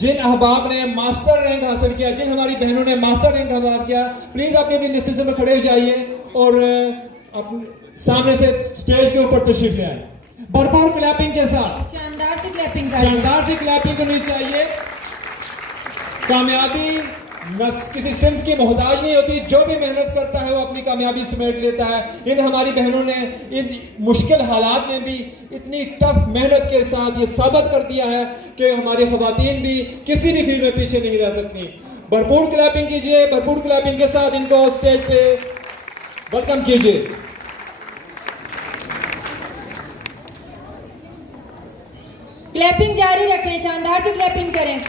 जिन अहबाब ने master rank हासिल किया, जिन हमारी बहनों ने मास्टर रैंक हासिल किया, प्लीज अपनी अपनी इंस्टीट्यूशन में खड़े हो जाइए और सामने से स्टेज के ऊपर तशरीफ ले आए। भरपूर क्लैपिंग के साथ, शानदार से क्लैपिंग शानदार सी क्लैपिंग करनी चाहिए। कामयाबी किसी सिंफ की मोहताज नहीं होती, जो भी मेहनत करता है वो अपनी कामयाबी समेट लेता है। इन हमारी बहनों ने इन मुश्किल हालात में भी इतनी टफ मेहनत के साथ ये साबित कर दिया है कि हमारी खवातीन भी किसी भी फील्ड में पीछे नहीं रह सकती। भरपूर क्लैपिंग कीजिए, भरपूर क्लैपिंग के साथ इनको स्टेज पे वेलकम कीजिए। क्लैपिंग जारी रखें, शानदार से क्लैपिंग करें।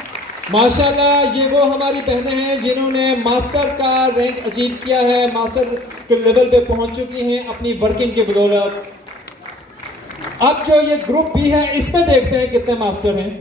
माशाल्लाह, ये वो हमारी बहनें हैं जिन्होंने मास्टर का रैंक अचीव किया है, मास्टर के लेवल पे पहुंच चुकी हैं अपनी वर्किंग की बदौलत। अब जो ये ग्रुप बी है, इसमें देखते हैं कितने मास्टर हैं।